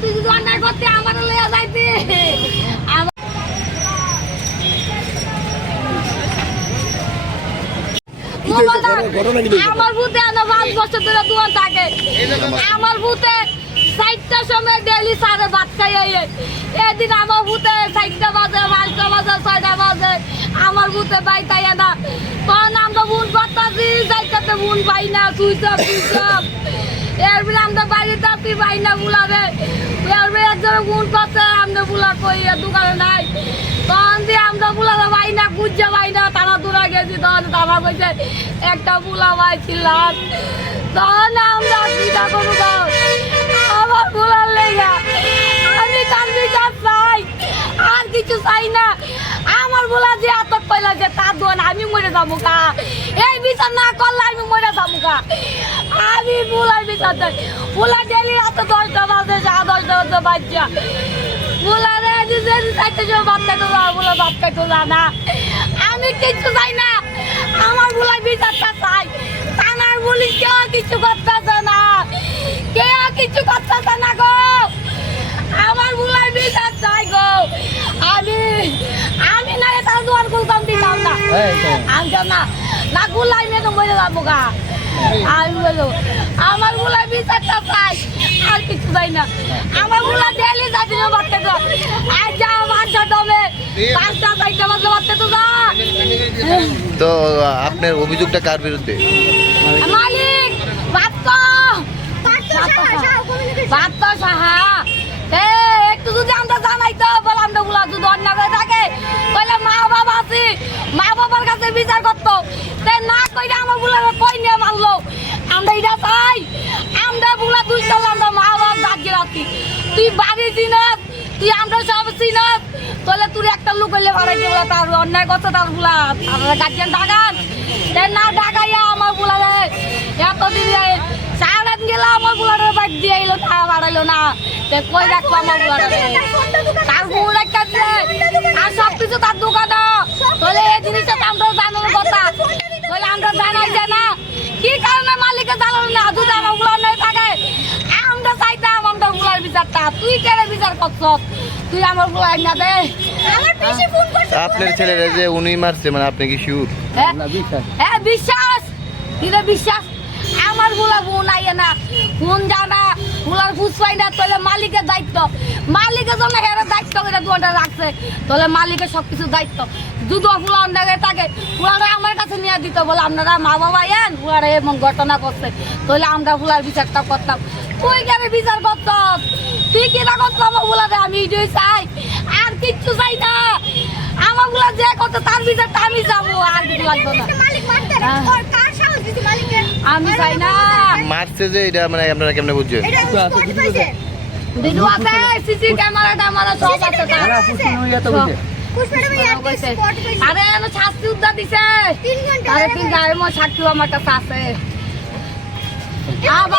তুই যদি অন্যায় করতে আমার লইয়া যাইতি আমার ভূতে 5 বছর ধরে দোকান থাকে আমার ভূতে 4টার সময় ডেইলি সাড়ে ভাত খাই এদিন আমার ভূতে 4টা বাজে 5টা বাজে 6টা বাজে আমার ভূতে বাইতাই না তখন আমরা বুন করতেছি যাইতে বুন পাই না তুই এরপরে আমরা বাইরে তুই পাই না বুলাবে এরপরে একজন বুন করছে আমরা বুলা কই দোকানে নাই তখন দিয়ে আমরা বুলাতে পাই না গুজ্জা পাই না তারা দূরা গেছি তখন তারা কইছে একটা বুলা পাইছিলাম তখন আমরা চিন্তা করবো আমার বুলার লেগা আমি তার বিচার চাই আর কিছু চাই না আমার বুলা যে আতক পাইলা যে তার দোয়ান আমি মরে যাবো কা এই বিচার না করলে আমি মরে যাবো কা আমি বুলার বিচার চাই বুলা ডেলি রাত 10টা বাজে 10:30 বাজে বাচ্চা বুলা রে চাইতে যাবো ভাত খাইতে যাবো বুলা ভাত খাইতে যা না আমি কিছু চাই না আমার বুলার বিচারটা চাই থানার পুলিশ কেউ কিছু করতেছে না কেউ কিছু করতেছে না গো আমার বুলার বিচার চাই গো আমি না তার দোয়ার খুলতাম দিতাম না আমি না না গুলাই মেয়ে তো মরে যাবো গা আমি বলো আমার গুলা বিচারটা চাই আর কিছু চাই না আমার গুলা ডেলি যাচ্ছি বাড়তে তো আর যা বাচ্চা দমে 5টা 4টা বাজে বাড়তে তো যা তো আপনার অভিযোগটা কার বিরুদ্ধে? মালিক বাত্ত সাহা একটু যদি আমরা জানাই তো বলে আমরা গুলা যদি অন্যায় করে থাকে বলে মা বাবা আছি মা বাবার কাছে বিচার করতো না কইলে আমার বুলার কই নিয়ে মারলো আমরা এটা চাই আমরা বুলা দুই সাল আমরা মা বাবা দাঁড়িয়ে রাখি তুই বাড়ি চিনস তুই আমরা সব চিনস তাহলে তুই একটা লোক হইলে বাড়াইতে বলে তার অন্যায় করছে তার বুলা আমরা গার্জিয়ান ডাকান না ডাকাইয়া আমার বুলারে এতদিন সারাদিন গেলে আমার বুলারে বাদ দিয়ে এলো তা বাড়াইলো না কই রাখলো আমার বুলারে তার গুণ একটা দিয়ে আর সব কিছু তার দোকানে তাহলে এই জিনিসটা আমরা জানানোর কথা তাহলে আমরা জানাই যে না কি কারণে মালিকের জানানো না যদি আমার বুলার নেই থাকে আমরা চাইতাম আমরা বুলার বিচারটা তুই কেন বিচার করছ তুই আমার বুলার না দে আমার বেশি ফোন করছে আপনার ছেলেরা যে উনি মারছে মানে আপনি কি শিওর? হ্যাঁ বিশ্বাস দিলে বিশ্বাস আমার বুলা বোন আইয়া না ফোন জানা বুলার বুঝপাই না তাহলে মালিকের দায়িত্ব মালিকের জন্য হেরে দায়িত্ব করে দোয়াটা রাখছে তাহলে মালিকের সবকিছু দায়িত্ব দুধ ফুলা অন্যায় থাকে ফুলারা আমার কাছে নিয়ে দিত বলে আপনারা মা বাবা এন ফুলারা এমন ঘটনা করছে তাহলে আমরা ফুলার বিচারটা করতাম তুই কেন বিচার করত তুই কিনা করতো আমার ফুলারে আমি এটাই চাই আর কিচ্ছু চাই না আমার ফুলা যে করতো তার বিচারটা আমি যাবো আর কিছু লাগতো না আমি চাই না মারছে যে এটা মানে আপনারা কেমনে বুঝছেন? ভিডিও আছে সিসি ক্যামেরা টামারা সব আছে আরে আমি শাস্তি উদ্ধার দিছে 3 ঘন্টা আরে 3 গায়ে মো সাক্ষী আমার কাছে আছে বাবা